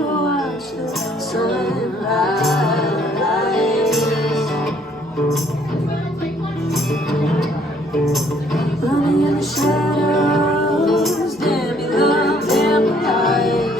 watch the sunrise, running in the shadows. Damn you love, damn you light.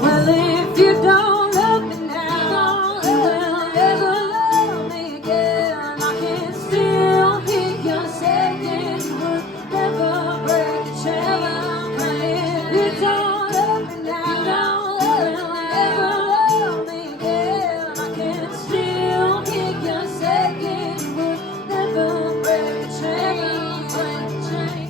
Well, if you don't love me now, you will never love me again. I can still hear you saying you would never break the chain. But if you don't love me now, you will never love me again. I can still hear you saying you would never break the chain. Break the chain.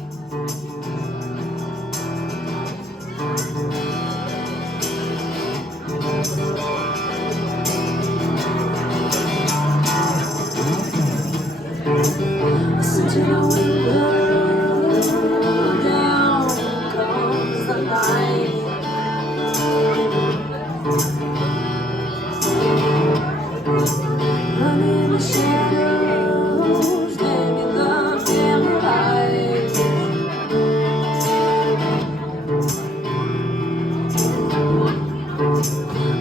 Listen to the window, down comes the light. Running in the shadows, damn you love, damn you light.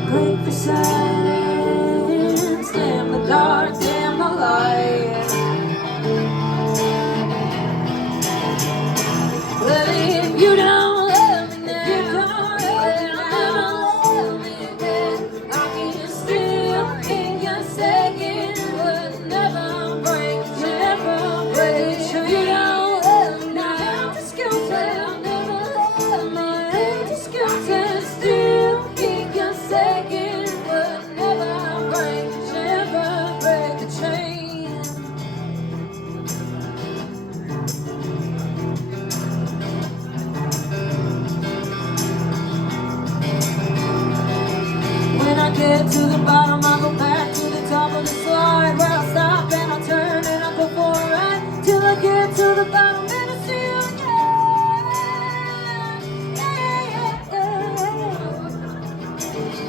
Break the silence, damn the dark, damn the light. Well, if you don't love me now, you'll never love me again. I can still hear you saying you would never break, never break. Sure you don't love me now, just go tell, never love me, just go tell. Still hear you saying you would never break the chain. When I get to the bottom, I go back to the top of the slide, where I stop and I turn and I go for a ride till I get to the bottom and I see you again.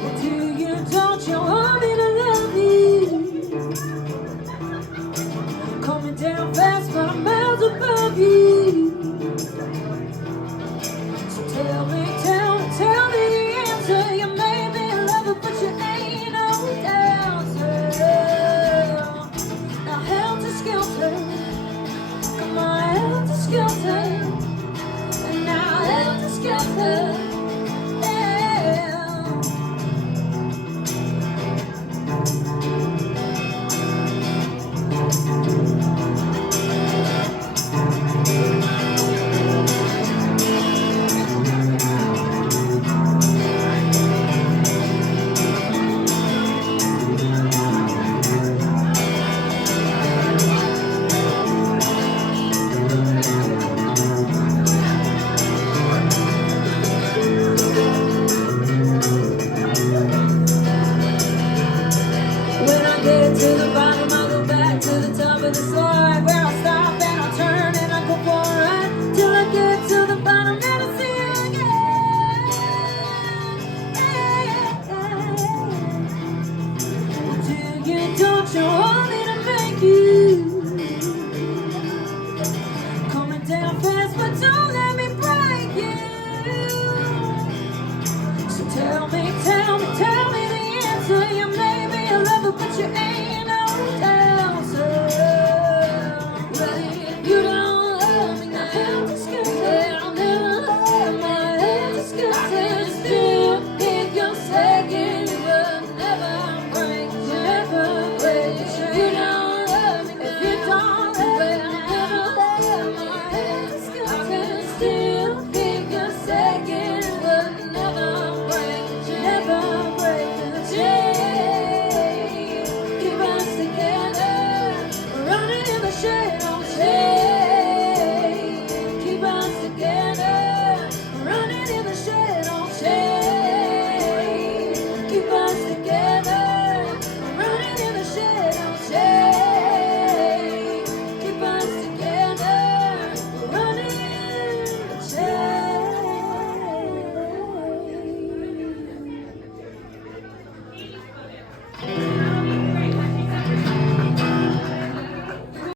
Well, do you, don't you want me to love you? Coming down fast, but I'm miles above you. So tell me the answer. You may be in love, but you ain't no dancer. Now helter skelter, come on, helter skelter, and now helter skelter.